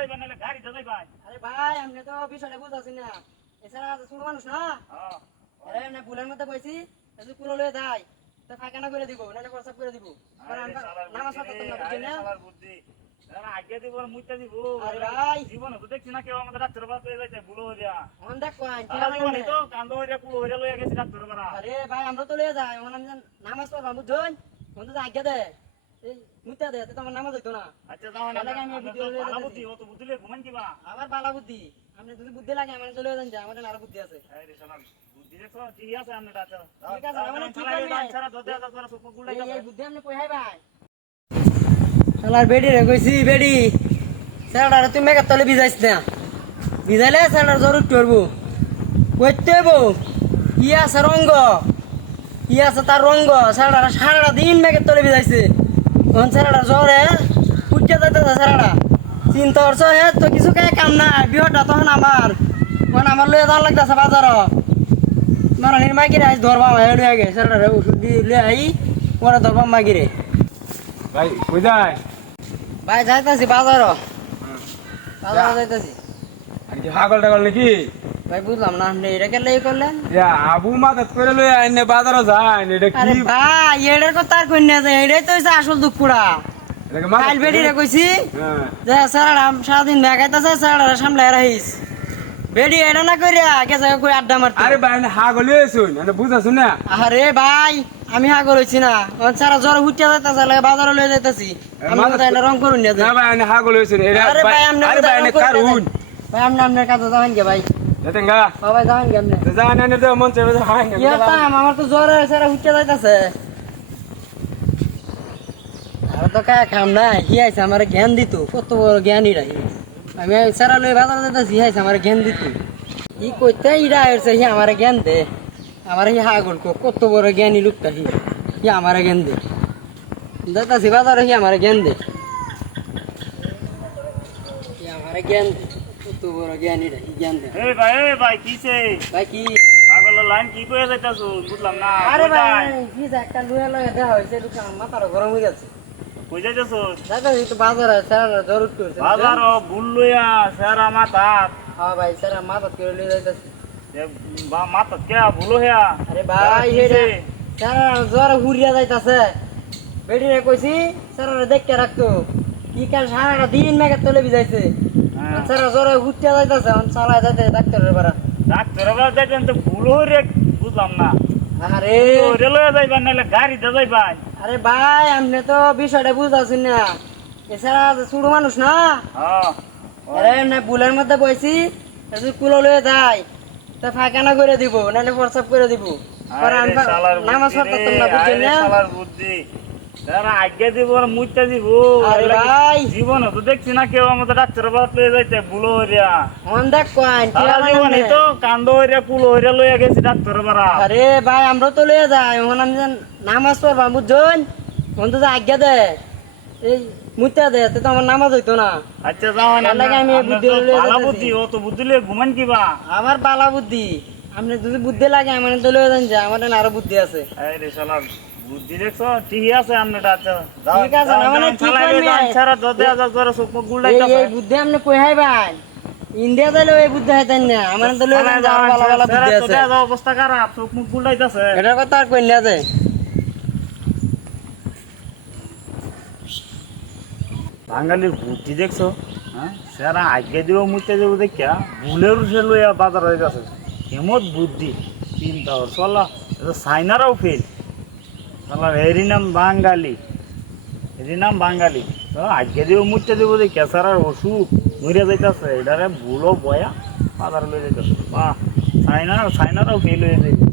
যাইবা নাহলে গাড়িতে যাইবা আরে ভাই আপনি তো বিষয়টা বুঝাচ্ছি না এছাড়া ছোট মানুষ না হ্যাঁ আরে না ভুলের মধ্যে বইছি যদি কুলো লয়ে যায় তো ফাঁকানা করে দিব নাহলে করে দিব আরে শালার নামাজ পড়তে রে, না না বুদ্ধি। আগে দিব আর দিব। আরে ভাই। জীবনে তো দেখছি না কেউ আমাদের ডাক্তার বাবা পেয়ে যাইতে, বুড়ো হইয়া। মন দেখ সারা জীবনে তো কান্দ হইয়া, কুলো হইয়া লইয়া গেছি ডাক্তার বাবা। আরে ভাই আমরা তো লয়ে যাই আমি নামাজ পড়বা বুঝছেন মন তো আজ্ঞা দে এই মুতা দে তো নামাজ হইতো না আচ্ছা, যাও না, আমি আপনার বুদ্ধি ভালো যাইতেছি? বুদ্ধি, অত বুদ্ধি লইয়া ঘুমান কিবা? আমার বালা বুদ্ধি আপনি যদি বুদ্ধি লাগে আমার চলে যান যা আমার আরও বুদ্ধি আছে আরে শালার, বুদ্ধি দেখছ? ঠিকই আছে আপনার ডাক্তার। ঠিক আছে, যাও, ঠিক আছে। দাও, ছাড়া দরজা দাও, তোরা গুলাই এই বুদ্ধি আপনি কই ভাই শালার বেডি রে কইছি বেডি স্যারডারে তুই মেঘের তলে ভিজাইছ না ভিজাইলে স্যারডার জ্বর উঠতে পারব কইতে বো ই আছে রঙ্গ ই আছে তার রঙ্গ স্যারডার সারাটা দিন মেঘের তলে ভিজাইছে স্যারডার জ্বরে উঠতে যাইতেছে স্যারডা চিন্তা করছ হে তো কিছু কাই কাম না বিহটা তখন আমার তখন আমার লয়ে যাওয়ার লাগতেছে বাজার মারানির মাগিরে আজ ধরবা মায়ের লয়ে গে স্যারডারে ওষুধ দিয়ে লয়ে আই পরে ধরবা মাগিরে ভাই কই যায়। ভাই যাইতাছি বাজার বাজার যাইতাছি আর কি হাগল টাগল নাকি? ভাই বুঝলাম না আপনি এটা কেন এই করলেন? আবু মাথাত করে লই আইনে বাজারে যায় এটা কি ভাই এটার কথা আর কই না যে এটাই তো হইছে আসল দুঃখুড়া কাল বেডি রে কইছি। হ্যাঁ। যে স্যাররা সারাদিন মেঘাইতাছে স্যাররা সামলাই রাখিস। বেডি এটা না কইরা গেছে কই আড্ডা মারতে। আরে ভাই না? আরে আমি হাগর হইছি না। আমার সারা জ্বর যাইতাছে লাগে বাজারে লয়ে যাইতাছি। আমি এটা রং করুন না ভাই আরে ভাই আপনি আরে ভাই কারুন ভাই যাবেন কে ভাই। যেতেন গা ও যাবেন কে আপনি এনে তো মন চাইবে হাই কি হতাম আমার তো জ্বর হয়েছে আর উঠতে যাইতাছে। আর তো কায় খাম না হি আইছে আমার জ্ঞান দিত কত বড় জ্ঞানী রাহি আমি সারা লই বাজার যাইতাছি আইছে আমার জ্ঞান দিত। ই কইতে ইরা আইছে হি আমার জ্ঞান দে। আমার হি হাগল কো কত বড় জ্ঞানী লোকটা হি। হি আমার জ্ঞান দে। যাইতাছি বাজারে হি আমার জ্ঞান দে। হি আমার জ্ঞান দে। কত বড় জ্ঞানী জ্ঞান দে এই ভাই, এই ভাই, কিসে? ভাই কি আগলের লাইন কি কইয়া যাইতাছো? বুঝলাম না। আরে ভাই কি যে একটা লুয়া লয়ে দেওয়া হয়েছে একটু আমার গরম হয়ে গেছে কই যাইতাছো? বাজার স্যার উঠতে হয়েছে ভুল লইয়া, সেরা মাথাত। হ্যাঁ ভাই স্যার মাথা করে লিয়ে যাইতেছে মাথাত কে ভুল হইয়া? আরে ভাই? হেরে স্যার জ্বর হুরিয়া যাইতাছে বেটিরে কইছি স্যার দেখতে রাখতো কি কাল সারাটা দিন মেঘে তলে বিজাইছে হ্যাঁ। স্যার জ্বরে উঠিয়া যাইতাছে চালায় যাইতে ডাক্তারের বারা ডাক্তার বাবা যাইতেন তো ভুল হইরে বুঝলাম না। আরে। ওরে লইয়া যাইবা নাহলে গাড়িতে যাইবা আরে ভাই আপনি তো বিষয়টা বুঝতেছেন না। এছাড়া ছোট মানুষ না? হ্যাঁ। আরে না বুলের মধ্যে বইছি কুলো লয়ে যায় তা ফাঁকানা করে দিব নাহলে প্রসাব করে দিব। নামাজ বুদ্ধি পড়তে রে, না? বুঝছেন না বুদ্ধি। আজ্ঞা দিব আর দিব। আরে এর লাগি ভাই। জীবনে তো দেখছি না কেউ? আমাদের ডাক্তার বাবা পেয়ে যাইতে ভুল হইয়া। মন দেখ কয়েন সারা জীবনে তো কান্দ হইয়া কুল হইয়া লইয়া গেছি ডাক্তার বাবা আরে ভাই আমরা তো লয়ে যাই আমি নামাজ পড়বা বুঝছেন? মন তো যে আজ্ঞা দে। এই দে তো আমার নামাজ হইতো না। আচ্ছা যাও না তার আমি বুদ্ধি লইয়া ভালো বুদ্ধি ও তো বুদ্ধি লইয়া ঘুমান কিবা? আমার বালা বুদ্ধি। আপনি যদি বুদ্ধি লাগে আমার তো লয়ে যান যে আমার আরও বুদ্ধি আছে। আরে বুদ্ধি দেখছ ঠিকই আছে ঠিক আছে, না। মানে ছাড়া এই বুদ্ধি আপনি কই ভাই ইন্ডিয়া দিলে এই বুদ্ধি হাইতেন না। আমার তো লয়ে যান যে আরও বালা বালা বুদ্ধি আছে। অবস্থা খারাপ চোখ মুখ গুল্লাইতাছে এটার কথা আর কই না যায় বাঙালির বুদ্ধি দেখছ? হ্যাঁ? সেরা আগে দিব মুইতে দেবো দেখিয়া ভুলের সে লইয়া বাজার হয়ে গেছে কেমত বুদ্ধি চিন্তা চলা এটা সাইনারাও ফেল চলা এরই নাম বাঙালি। এরই নাম বাঙালি। আগে দিব যে দেবো অসুখ সারার ওষুধ মরিয়া যাইতেছে, এটারে ভুলো বয়া বাজার লয়ে যাইতেছে। বাহ সাইনার সাইনারও ফেল হয়ে যাবে